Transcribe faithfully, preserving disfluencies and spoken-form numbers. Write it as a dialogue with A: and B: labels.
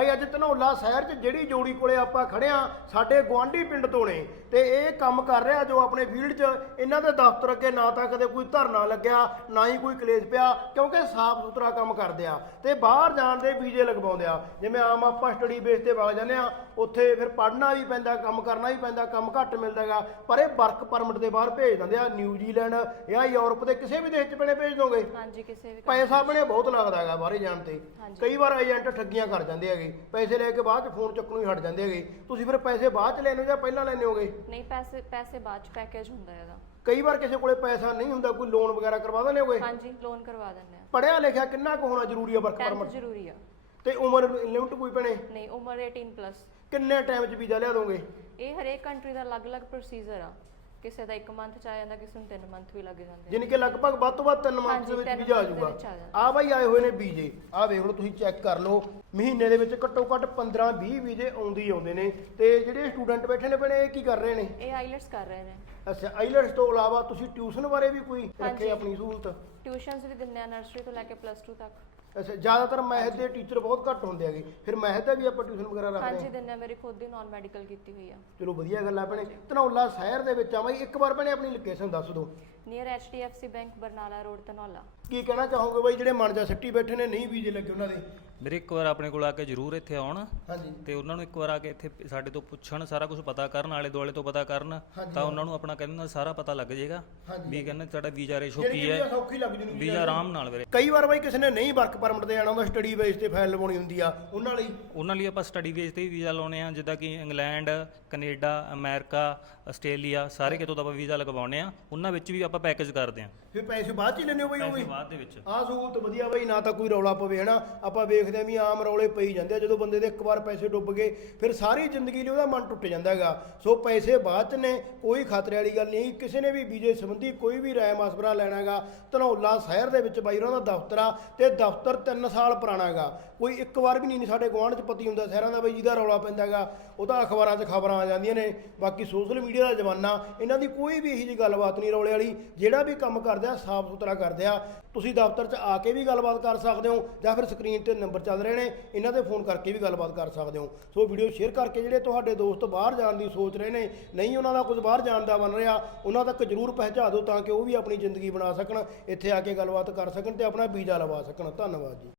A: ਬਾਈ ਅੱਜ ਧਨੌਲਾ ਸ਼ਹਿਰ 'ਚ ਜਿਹੜੀ ਜੋੜੀ ਕੋਲੇ ਆਪਾਂ ਖੜੇ ਆ ਸਾਡੇ ਗੁਆਂਢੀ ਪਿੰਡ ਤੋਂ ਨੇ ਤੇ ਇਹ ਕੰਮ ਕਰ ਰਿਹਾ ਜੋ ਆਪਣੇ ਫੀਲਡ 'ਚ ਇਹਨਾਂ ਦੇ ਦਫ਼ਤਰ ਅੱਗੇ ਨਾ ਤਾਂ ਕਦੇ ਕੋਈ ਧਰਨਾ ਲੱਗਿਆ ਨਾ ਹੀ ਕੋਈ ਕਲੇਸ਼ ਪਿਆ ਕਿਉਂਕਿ ਸਾਫ਼ ਸੁਥਰਾ ਕੰਮ ਕਰਦੇ ਆ ਤੇ ਬਾਹਰ ਜਾਣ ਦੇ ਵੀਜ਼ੇ ਲਗਵਾਉਂਦੇ ਆ। ਜਿਵੇਂ ਆਮ ਆਪਾਂ ਸਟੱਡੀ ਬੇਸ ਤੇ ਵਗ ਜਾਂਦੇ ਆ ਉੱਥੇ ਫਿਰ ਪੜ੍ਹਨਾ ਵੀ ਪੈਂਦਾ ਕੰਮ ਕਰਨਾ ਵੀ ਪੈਂਦਾ ਕੰਮ ਘੱਟ ਮਿਲਦਾ ਗਾ ਪਰ ਇਹ ਵਰਕ ਪਰਮਿਟ ਦੇ ਬਾਹਰ ਭੇਜ ਦਿੰਦੇ ਆ। ਨਿਊਜ਼ੀਲੈਂਡ ਜਾਂ ਯੂਰਪ ਦੇ ਕਿਸੇ ਵੀ ਦੇਸ਼ 'ਚ ਬਣੇ ਭੇਜ ਦੋਗੇ।
B: ਹਾਂਜੀ ਕਿਸੇ ਵੀ
A: ਪੈਸਾ ਆਪਣੇ ਬਹੁਤ ਲੱਗਦਾ ਹੈਗਾ ਬਾਹਰੇ ਜਾਣ ਤੇ। ਕਈ ਵਾਰ ਏਜੰਟ ਠੱਗੀਆਂ ਕਰ ਜਾਂਦੇ ਹੈਗੇ ਪੈਸੇ ਲੈ ਕੇ ਬਾਅਦ 'ਚ ਫੋਨ ਚੱਕਣੋਂ ਹੀ ਹਟ ਜਾਂਦੇ ਹੈਗੇ। ਤੁਸੀਂ ਫਿਰ ਪੈਸੇ ਬਾਅਦ 'ਚ ਲੈਣੇ ਹੋ ਜਾਂ ਪਹਿਲਾਂ ਲੈਣੇ ਹੋਗੇ?
B: ਨਹੀਂ ਪੈਸੇ ਪੈਸੇ ਬਾਅਦ 'ਚ ਪੈਕੇਜ ਹੁੰਦਾ ਇਹਦਾ।
A: ਕਈ ਵਾਰ ਕਿਸੇ ਕੋਲੇ ਪੈਸਾ ਨਹੀਂ ਹੁੰਦਾ ਕੋਈ ਲੋਨ ਵਗੈਰਾ ਕਰਵਾ ਦਿੰਦੇ ਹੋਗੇ?
B: ਹਾਂਜੀ ਲੋਨ ਕਰਵਾ ਦਿੰਦੇ ਆ।
A: ਪੜਿਆ ਲਿਖਿਆ ਕਿੰਨਾ ਕੁ ਹੋਣਾ ਜ਼ਰੂਰੀ ਆ ਵਰਕ ਪਰਮਿਟ?
B: ਜ਼ਰੂਰੀ ਆ।
A: ਤੇ ਉਮਰ ਲਿਮਟ ਕੋਈ ਭੈਣੇ?
B: ਨਹੀਂ ਉਮਰ ਅਠਾਰਾਂ ਪਲੱਸ।
A: ਕਿੰਨੇ ਟਾਈਮ 'ਚ ਵੀਜ਼ਾ ਲਿਆ ਦੋਗੇ?
B: ਇਹ ਹਰੇਕ ਕੰਟਰੀ ਦਾ ਅਲੱਗ-ਅਲੱਗ ਪ੍ਰੋਸੀਜਰ ਆ। ਕਿਸੇ ਦਾ ਇੱਕ ਮੰਥ ਚ ਆ ਜਾਂਦਾ ਕਿਸੇ ਨੂੰ ਤਿੰਨ ਮੰਥ ਵੀ ਲੱਗ ਜਾਂਦੇ।
A: ਯਾਨੀ ਕਿ ਲਗਭਗ ਵੱਧ ਤੋਂ ਵੱਧ ਤਿੰਨ ਮੰਥ ਦੇ ਵਿੱਚ ਵੀਜ਼ਾ ਆ ਜਾਊਗਾ। ਆ ਬਾਈ ਆਏ ਹੋਏ ਨੇ ਵੀਜ਼ੇ ਆ ਵੇਖ ਲਓ ਤੁਸੀਂ ਚੈੱਕ ਕਰ ਲਓ ਮਹੀਨੇ ਦੇ ਵਿੱਚ ਘੱਟੋ ਘੱਟ ਪੰਦਰਾਂ ਵੀਹ ਵੀਜ਼ੇ ਆਉਂਦੇ ਹੀ ਆਉਂਦੇ ਨੇ। ਤੇ ਜਿਹੜੇ ਸਟੂਡੈਂਟ ਬੈਠੇ ਨੇ ਭੈਣੇ ਇਹ ਕੀ ਕਰ ਰਹੇ ਨੇ?
B: ਇਹ ਆਈਲੈਟਸ ਕਰ ਰਹੇ ਨੇ।
A: ਅੱਛਾ ਆਈਲੈਟਸ ਤੋਂ ਇਲਾਵਾ ਤੁਸੀਂ ਟਿਊਸ਼ਨ ਬਾਰੇ ਵੀ ਕੋਈ ਰੱਖੇ ਆਪਣੀ ਸਹੂਲਤ?
B: ਟਿਊਸ਼ਨਸ ਵੀ ਦਿੰਦੇ ਆ ਨਰਸਰੀ ਤੋਂ ਲੈ ਕੇ ਪਲੱਸ ਟੂ ਤੱਕ।
A: ਅੱਛਾ ਜ਼ਿਆਦਾਤਰ ਮੈਥ ਦੇ ਟੀਚਰ ਬਹੁਤ ਘੱਟ ਹੁੰਦੇ ਹੈਗੇ ਫਿਰ ਮੈਥ ਦਾ ਵੀ ਆਪਾਂ ਟਿਊਸ਼ਨ ਵਗੈਰਾ ਰੱਖਦੇ ਹਾਂ?
B: ਹਾਂਜੀ ਦਿੰਦੇ ਆ। ਮੇਰੀ ਖੁਦ ਦੀ ਨਾਨ ਮੈਡੀਕਲ ਕੀਤੀ ਹੋਈ ਆ।
A: ਚਲੋ ਵਧੀਆ ਗੱਲ ਆ ਭੈਣੇ। ਧਨੌਲਾ ਸ਼ਹਿਰ ਦੇ ਵਿੱਚ ਆ ਬਾਈ ਇੱਕ ਵਾਰ ਭੈਣੇ ਆਪਣੀ ਲੋਕੇਸ਼ਨ ਦੱਸ ਦਿਓ।
B: Near H D F C bank Barnala road Dhanaula.
A: ਕੀ ਕਹਿਣਾ ਚਾਹੋਗੇ ਬਾਈ ਜਿਹੜੇ ਮਨ ਜਾ ਸਿੱਟੀ ਬੈਠੇ ਨੇ ਨਹੀਂ ਵੀਜ਼ੇ ਲੱਗੇ ਉਹਨਾਂ ਦੇ?
C: ਮੇਰੇ ਇੱਕ ਵਾਰ ਆਪਣੇ ਕੋਲ ਆ ਕੇ ਜ਼ਰੂਰ ਇੱਥੇ ਆਉਣ
A: ਹਾਂਜੀ
C: ਤੇ ਉਹਨਾਂ ਨੂੰ ਇੱਕ ਵਾਰ ਆ ਕੇ ਇੱਥੇ ਸਾਡੇ ਤੋਂ ਪੁੱਛਣ ਸਾਰਾ ਕੁਝ ਪਤਾ ਕਰਨ ਆਲੇ ਦੁਆਲੇ ਤੋਂ ਪਤਾ ਕਰਨ ਤਾਂ ਉਹਨਾਂ ਨੂੰ ਆਪਣਾ ਕਹਿੰਦੇ ਸਾਰਾ ਪਤਾ ਲੱਗ ਜਾਏਗਾ ਵੀ ਕਹਿੰਦੇ ਤੁਹਾਡਾ ਵੀਜ਼ਾ ਰੇਸ਼ੋ ਕੀ ਹੈ।
A: ਸੌਖੀ ਲੱਗ ਜੂ
C: ਵੀਜ਼ਾ ਆਰਾਮ ਨਾਲ ਵੀਰੇ।
A: ਕਈ ਵਾਰ ਬਾਈ ਕਿਸੇ ਨੇ ਨਹੀਂ ਵਰਕ ਪਰਮਿਟ ਤੇ ਜਾਣਾ ਹੁੰਦਾ ਸਟੱਡੀ ਬੇਸ ਤੇ ਫਾਈਲ ਲਵਾਉਣੀ ਹੁੰਦੀ ਆ ਉਹਨਾਂ ਲਈ?
C: ਉਹਨਾਂ ਲਈ ਆਪਾਂ ਸਟੱਡੀ ਬੇਸ ਤੇ ਵੀ ਵੀਜ਼ਾ ਲਾਉਣੇ ਆ ਜਿੱਦਾਂ ਕਿ ਇੰਗਲੈਂਡ ਕੈਨੇਡਾ ਅਮਰੀਕਾ ਆਸਟ੍ਰੇਲੀਆ ਸਾਰੇ ਕਿਤੋਂ ਦਾ ਆਪਾਂ ਵੀਜ਼ਾ ਲਗਵਾਉਣੇ ਆ। ਉਹਨਾਂ ਵਿੱਚ ਵੀ ਆਪਾਂ ਪੈਕੇਜ ਕਰਦੇ ਆ।
A: ਫਿਰ ਪੈਸੇ ਬਾਅਦ 'ਚ ਹੀ ਲੈਣੇ ਹੋ ਬਾਈ ਉਹ ਵੀ?
C: ਬਾਅਦ ਦੇ ਵਿੱਚ।
A: ਆਹ ਸਹੂਲਤ ਵਧੀਆ ਬਾਈ ਨਾ ਤਾਂ ਕੋਈ ਰੌਲਾ ਪਵੇ ਹਨਾ। ਆਪਾਂ ਵੇਖਦੇ ਆ ਵੀ ਆਮ ਰੌਲੇ ਪਈ ਜਾਂਦੇ ਆ ਜਦੋਂ ਬੰਦੇ ਦੇ ਇੱਕ ਵਾਰ ਪੈਸੇ ਡੁੱਬ ਗਏ ਫਿਰ ਸਾਰੀ ਜ਼ਿੰਦਗੀ ਲਈ ਉਹਦਾ ਮਨ ਟੁੱਟ ਜਾਂਦਾ ਹੈਗਾ। ਸੋ ਪੈਸੇ ਬਾਅਦ 'ਚ ਨੇ ਕੋਈ ਖਤਰੇ ਵਾਲੀ ਗੱਲ ਨਹੀਂ। ਕਿਸੇ ਨੇ ਵੀ ਵੀਜ਼ੇ ਸੰਬੰਧੀ ਕੋਈ ਵੀ ਰਾਏ ਮਸ਼ਵਰਾ ਲੈਣਾ ਹੈਗਾ ਧਨੌਲਾ ਸ਼ਹਿਰ ਦੇ ਵਿੱਚ ਬਾਈ ਉਹਨਾਂ ਦਾ ਦਫ਼ਤਰ ਆ ਤੇ ਦਫ਼ਤਰ ਤਿੰਨ ਸਾਲ ਪੁਰਾਣਾ ਹੈਗਾ। ਕੋਈ ਇੱਕ ਵਾਰ ਵੀ ਨਹੀਂ ਸਾਡੇ ਗੁਆਂਢ 'ਚ ਪਤੀ ਹੁੰਦਾ ਸ਼ਹਿਰਾਂ ਦਾ ਬਾਈ ਜਿਹਦਾ ਰੌਲਾ ਪੈਂਦਾ ਹੈਗਾ ਉਹ ਤਾਂ ਅਖਬਾਰਾਂ 'ਚ ਖਬਰਾਂ ਆ ਜਾਂਦੀਆਂ ਨੇ। ਬਾਕੀ ਸੋਸ਼ਲ ਮੀਡੀਆ ਦਾ ਜ਼ਮਾਨਾ ਇਹਨਾਂ ਦੀ ਕੋਈ ਵੀ ਇਹੋ ਜਿਹੀ ਗੱਲਬਾਤ ਨਹੀਂ ਰੌਲੇ ਵਾਲੀ। ਜਿਹੜਾ ਵੀ ਕੰਮ ਕਰਦੇ ਆ ਸਾਫ਼ ਸੁਥਰਾ ਕਰਦੇ ਆ। ਤੁਸੀਂ ਦਫ਼ਤਰ 'ਚ ਆ ਕੇ ਵੀ ਗੱਲਬਾਤ ਕਰ ਸਕਦੇ ਹੋ ਜਾਂ ਫਿਰ ਸਕਰੀਨ ਤੇ ਨੰਬਰ ਚੱਲ ਰਹੇ ਨੇ ਇਹਨਾਂ ਤੇ ਫੋਨ ਕਰਕੇ ਵੀ ਗੱਲਬਾਤ ਕਰ ਸਕਦੇ ਹੋ। ਸੋ ਵੀਡੀਓ ਸ਼ੇਅਰ ਕਰਕੇ ਜਿਹੜੇ ਤੁਹਾਡੇ ਦੋਸਤ ਬਾਹਰ ਜਾਣ ਦੀ ਸੋਚ ਰਹੇ ਨੇ ਨਹੀਂ ਉਹਨਾਂ ਦਾ ਕੁਝ ਬਾਹਰ ਜਾਣ ਦਾ ਬਣ ਰਿਹਾ ਉਹਨਾਂ ਤੱਕ ਜ਼ਰੂਰ ਪਹੁੰਚਾ ਦਿਓ ਤਾਂ ਕਿ ਉਹ ਵੀ ਆਪਣੀ ਜ਼ਿੰਦਗੀ ਬਣਾ ਸਕਣ ਇੱਥੇ ਆ ਕੇ ਗੱਲਬਾਤ ਕਰ ਸਕਣ ਤੇ ਆਪਣਾ ਵੀਜ਼ਾ ਲਵਾ ਸਕਣ। ਧੰਨਵਾਦ ਜੀ।